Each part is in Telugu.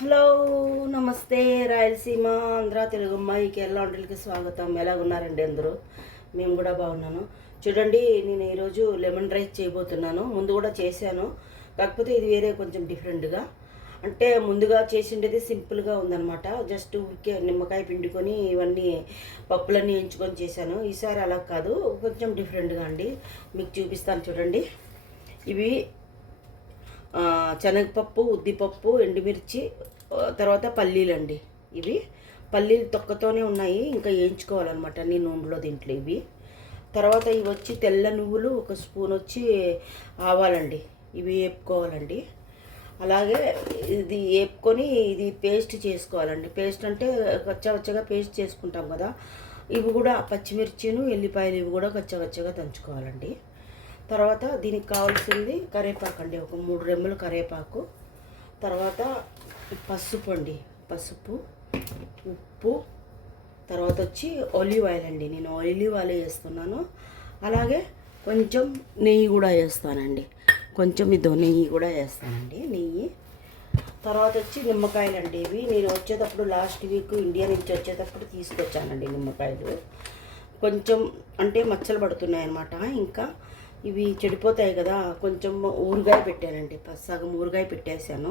హలో, నమస్తే. రాయలసీమ, ఆంధ్ర, తెలుగు అమ్మాయి కేరళ వంటలకి స్వాగతం. ఎలాగున్నారండి అందరూ? మేము కూడా బాగున్నాను. చూడండి, నేను ఈరోజు లెమన్ రైస్ చేయబోతున్నాను. ముందు కూడా చేశాను, కాకపోతే ఇది వేరే కొంచెం డిఫరెంట్గా. అంటే ముందుగా చేసిండేది సింపుల్గా ఉందన్నమాట. జస్ట్ ఊరికే నిమ్మకాయ పిండుకొని ఇవన్నీ పప్పులన్నీ ఎంచుకొని చేశాను. ఈసారి అలా కాదు, కొంచెం డిఫరెంట్గా అండి. మీకు చూపిస్తాను చూడండి. ఇవి శనగపప్పు, ఉద్దిపప్పు, ఎండుమిర్చి, తర్వాత పల్లీలండి. ఇవి పల్లీలు తొక్కతోనే ఉన్నాయి, ఇంకా వేయించుకోవాలన్నమాట అన్ని నూనెలో దీంట్లో. ఇవి తర్వాత ఇవి వచ్చి తెల్ల నువ్వులు, ఒక స్పూన్ వచ్చి ఆవాలండి. ఇవి వేపుకోవాలండి. అలాగే ఇది వేపుకొని ఇది పేస్ట్ చేసుకోవాలండి. పేస్ట్ అంటే కచ్చా పేస్ట్ చేసుకుంటాం కదా. ఇవి కూడా పచ్చిమిర్చిను, ఎల్లిపాయలు ఇవి కూడా కచ్చా దంచుకోవాలండి. తర్వాత దీనికి కావాల్సింది కరివేపాకు అండి, ఒక 3 రెమ్మలు కరివేపాకు. తర్వాత పసుపు అండి, పసుపు, ఉప్పు, తర్వాత వచ్చి ఆలివ్ ఆయిల్ అండి. నేను ఆలివ్ ఆయిల్ వేస్తున్నాను. అలాగే కొంచెం నెయ్యి కూడా వేస్తానండి. కొంచెం నెయ్యి కూడా వేస్తానండి, నెయ్యి. తర్వాత వచ్చి నిమ్మకాయలండి. ఇవి నేను వచ్చేటప్పుడు లాస్ట్ వీక్ ఇండియా నుంచి వచ్చేటప్పుడు తీసుకొచ్చానండి నిమ్మకాయలు. కొంచెం అంటే మచ్చలు పడుతున్నాయి అన్నమాట. ఇంకా ఇవి చెడిపోతాయి కదా, కొంచెం ఊరగాయ పెట్టానండి. సగం ఊరగాయ పెట్టేశాను,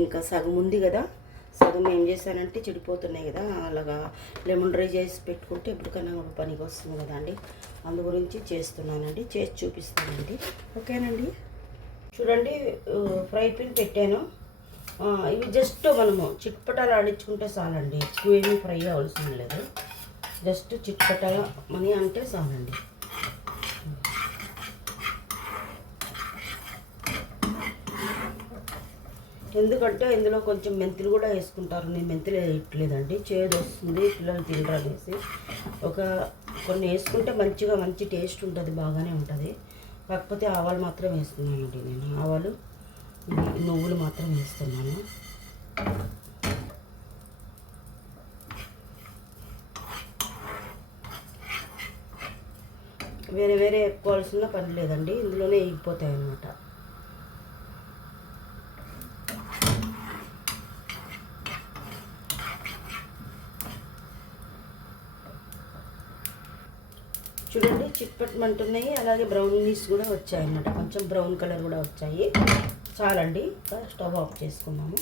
ఇంకా సగం ఉంది కదా. సగం ఏం చేశానంటే చెడిపోతున్నాయి కదా, అలాగా లెమన్ రైస్ చేసి పెట్టుకుంటే ఎప్పటికైనా పనికి వస్తుంది కదా అండి. అందు గురించి చేస్తున్నానండి, చేసి చూపిస్తానండి. ఓకేనండి. చూడండి, ఫ్రై పిన్ పెట్టాను. ఇవి జస్ట్ మనము చిట్పటాలు ఆడించుకుంటే చాలండి, ఎక్కువ ఏమీ ఫ్రై అవ్వాల్సింది లేదు. జస్ట్ చిట్పటాల మనీ అంటే చాలండి. ఎందుకంటే ఇందులో కొంచెం మెంతులు కూడా వేసుకుంటారు. నేను మెంతులు వేయట్లేదండి, చేదు వస్తుంది, పిల్లలు తినరు అనేసి. కొన్ని వేసుకుంటే మంచి టేస్ట్ ఉంటుంది, బాగానే ఉంటుంది. కాకపోతే ఆవాలు మాత్రం వేస్తున్నానండి నేను. ఆవాలు, నువ్వులు మాత్రం వేస్తున్నాను. వేరే వేపుకోవాల్సిన పని లేదండి, ఇందులోనే వేగిపోతాయి అన్నమాట. చూడండి, చిట్పట్టమంటున్నాయి. అలాగే బ్రౌనీస్ కూడా వచ్చాయి అన్నమాట, కొంచెం బ్రౌన్ కలర్ కూడా వచ్చాయి. చాలండి, స్టవ్ ఆఫ్ చేసుకున్నాము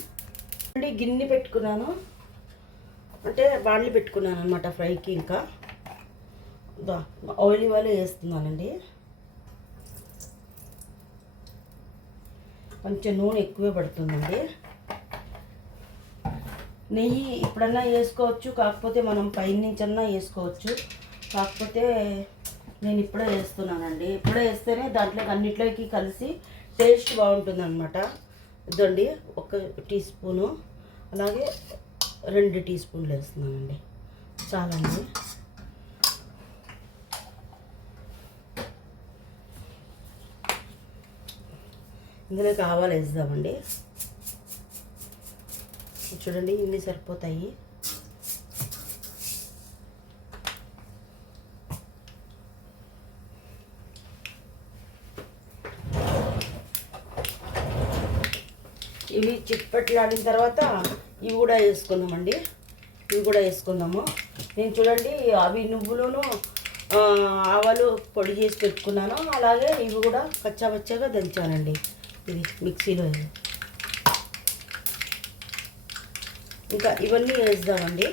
అండి. గిన్నె పెట్టుకున్నాను, అంటే బాండ్లీ పెట్టుకున్నాను అనమాట ఫ్రైకి. ఇంకా ఆలివ్ ఆయిల్ వేస్తున్నానండి. కొంచెం నూనె ఎక్కువే పడుతుందండి. నెయ్యి ఇప్పుడన్నా వేసుకోవచ్చు, కాకపోతే మనం పైనుంచన్నా వేసుకోవచ్చు. కాకపోతే నేను ఇప్పుడే వేస్తున్నానండి. ఇప్పుడే వేస్తేనే దాంట్లోకి అన్నిట్లోకి కలిసి టేస్ట్ బాగుంటుంది అనమాట. ఇదండి 1 టీ స్పూను, అలాగే 2 టీ స్పూన్లు వేస్తున్నానండి, చాలండి. ఇందులోకి ఆవాలు వేద్దామండి. చూడండి, ఇన్ని సరిపోతాయి. ఇవి చిట్పట్లాడిన తర్వాత ఇవి కూడా వేసుకుందామండి. ఇవి కూడా వేసుకుందాము. నేను చూడండి, అవి నువ్వులను ఆవాలు పొడి చేసి పెట్టుకున్నాను. అలాగే ఇవి కూడా కచ్చాపచ్చాగా దంచానండి, ఇది మిక్సీలో. ఇంకా ఇవన్నీ వేద్దామండి,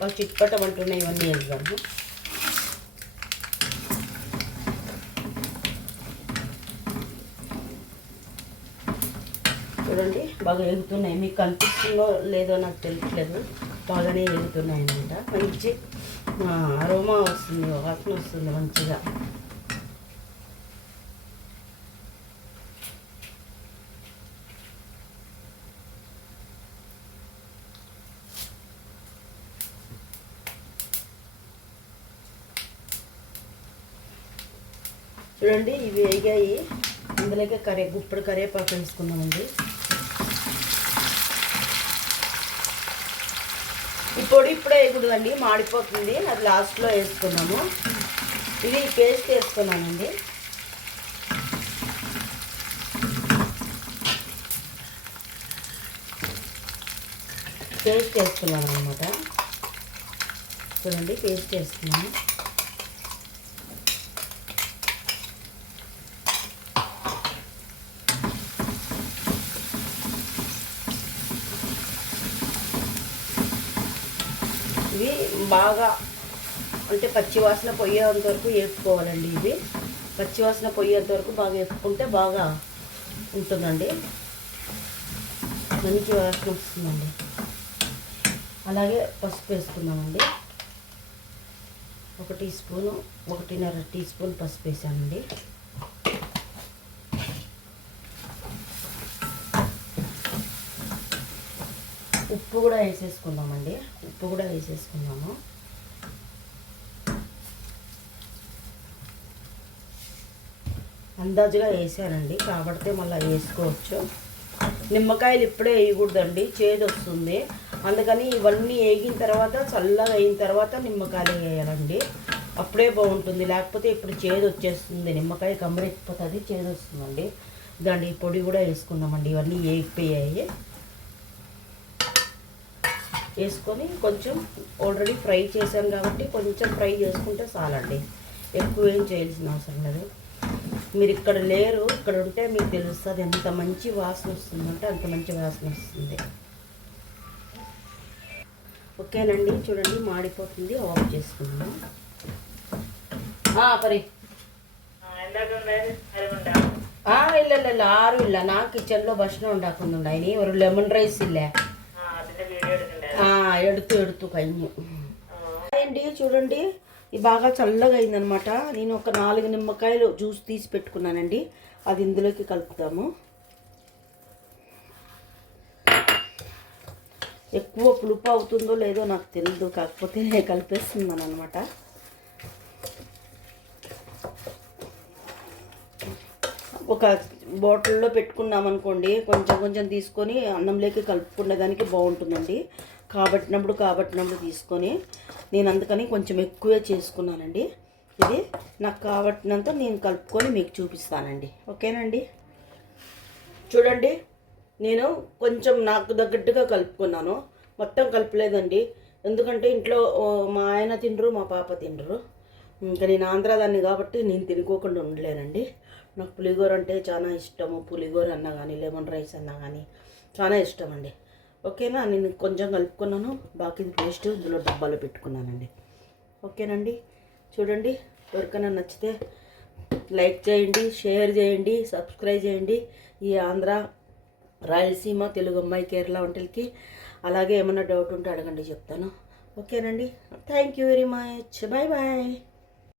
బాగా చిట్పట్టమంటున్నాయి. ఇవన్నీ వేద్దాము. చూడండి, బాగా ఎగుతున్నాయి. మీకు కనిపిస్తుందో లేదో నాకు తెలియట్లేదు, బాగానే ఎగుతున్నాయి అన్నమాట. మంచి అరోమా వస్తుంది, వాసన వస్తుంది మంచిగా. చూడండి, ఇవి వేగాయి. ఇందులోకి గుప్పుడు కరివేపాకు వేసుకున్నామండి. ఈ పొడి ఇప్పుడే వేయకూడదండి, మాడిపోతుంది. అది లాస్ట్లో వేసుకున్నాము. ఇది పేస్ట్ వేసుకున్నానండి. పేస్ట్ వేస్తున్నాను అనమాట. చూడండి పేస్ట్ వేస్తున్నాను. ఇవి బాగా అంటే పచ్చివాసన పోయేంత వరకు వేపుకోవాలండి. ఇవి పచ్చివాసన పోయేంత వరకు బాగా వేపుకుంటే బాగా ఉంటుందండి, మంచి వాసన వస్తుందండి. అలాగే పసుపు వేసుకున్నామండి. 1 టీ స్పూను 1.5 టీ స్పూన్ పసుపు వేసానండి. ఉప్పు కూడా వేసేసుకుందామండి. ఉప్పు కూడా వేసేసుకుందాము. అందాజుగా వేసానండి కాబట్టి మళ్ళీ వేసుకోవచ్చు. నిమ్మకాయలు ఇప్పుడే వేయకూడదండి, చేదు వస్తుంది. అందుకని ఇవన్నీ వేగిన తర్వాత చల్లగా అయిన తర్వాత నిమ్మకాయలు వేయాలండి, అప్పుడే బాగుంటుంది. లేకపోతే ఇప్పుడు చేదు వచ్చేస్తుంది, నిమ్మకాయ కమ్మరెక్కిపోతుంది, చేదు వస్తుందండి. దాన్ని పొడి కూడా వేసుకుందామండి. ఇవన్నీ వేగిపోయాయి. వేసుకొని కొంచెం ఆల్రెడీ ఫ్రై చేశాను కాబట్టి కొంచెం ఫ్రై చేసుకుంటే చాలండి, ఎక్కువ ఏం చేయాల్సిన అవసరం లేదు. మీరు ఇక్కడ లేరు, ఇక్కడ ఉంటే మీకు తెలుస్తుంది ఎంత మంచి వాసన వస్తుందంటే అంత మంచి వాసన వస్తుంది. ఓకేనండి, చూడండి మాడిపోతుంది, ఆఫ్ చేసుకున్నాను. పరి ಇಲ್ಲ ಆರು ಇಲ್ಲ ನಾ ಕಿಚನ್లో ಭಕ್ಷಣ ഉണ്ടാക്കുന്നുണ്ടായിനി ഒരു ലെമൺ റൈസ് ഇല്ലേ, ఎడుతూ కయ్యి అండి. చూడండి ఇది బాగా చల్లగా అయిందనమాట. నేను ఒక 4 నిమ్మకాయలు జ్యూస్ తీసి పెట్టుకున్నానండి, అది ఇందులోకి కలుపుతాము. ఎక్కువ పులుపు అవుతుందో లేదో నాకు తెలియదు, కాకపోతే కలిపేస్తున్నాను అనమాట. ఒక బాటిల్లో పెట్టుకున్నామనుకోండి, కొంచెం కొంచెం తీసుకొని అన్నంలోకి కలుపుకునే దానికి బాగుంటుందండి. కాబట్టినప్పుడు తీసుకొని నేను అందుకని కొంచెం ఎక్కువే చేసుకున్నానండి. ఇది నాకు కాబట్టినంత నేను కలుపుకొని మీకు చూపిస్తానండి. ఓకేనండి, చూడండి నేను కొంచెం నాకు తగ్గట్టుగా కలుపుకున్నాను, మొత్తం కలపలేదండి. ఎందుకంటే ఇంట్లో మా ఆయన తినరు, మా పాప తినరు. ఇంకా నేను ఆంధ్రాదాన్ని కాబట్టి నేను తినుకోకుండా ఉండలేనండి. నాకు పులిగోర అంటే చాలా ఇష్టము. పులిగోర అన్నా కానీ లెమన్ రైస్ అన్నా కానీ చాలా ఇష్టం అండి. ఓకేనా, నేను కొంచెం కలుపుకున్నాను, బాకీ పేస్ట్ ఇందులో డబ్బాలో పెట్టుకున్నానండి. ఓకేనండి, చూడండి ఎవరికైనా నచ్చితే లైక్ చేయండి, షేర్ చేయండి, సబ్స్క్రైబ్ చేయండి. ఈ ఆంధ్ర, రాయలసీమ, తెలుగు అమ్మాయి, కేరళ వంటలకి. అలాగే ఏమైనా డౌట్ ఉంటే అడగండి, చెప్తాను. ఓకేనండి, thank you very much. Bye bye.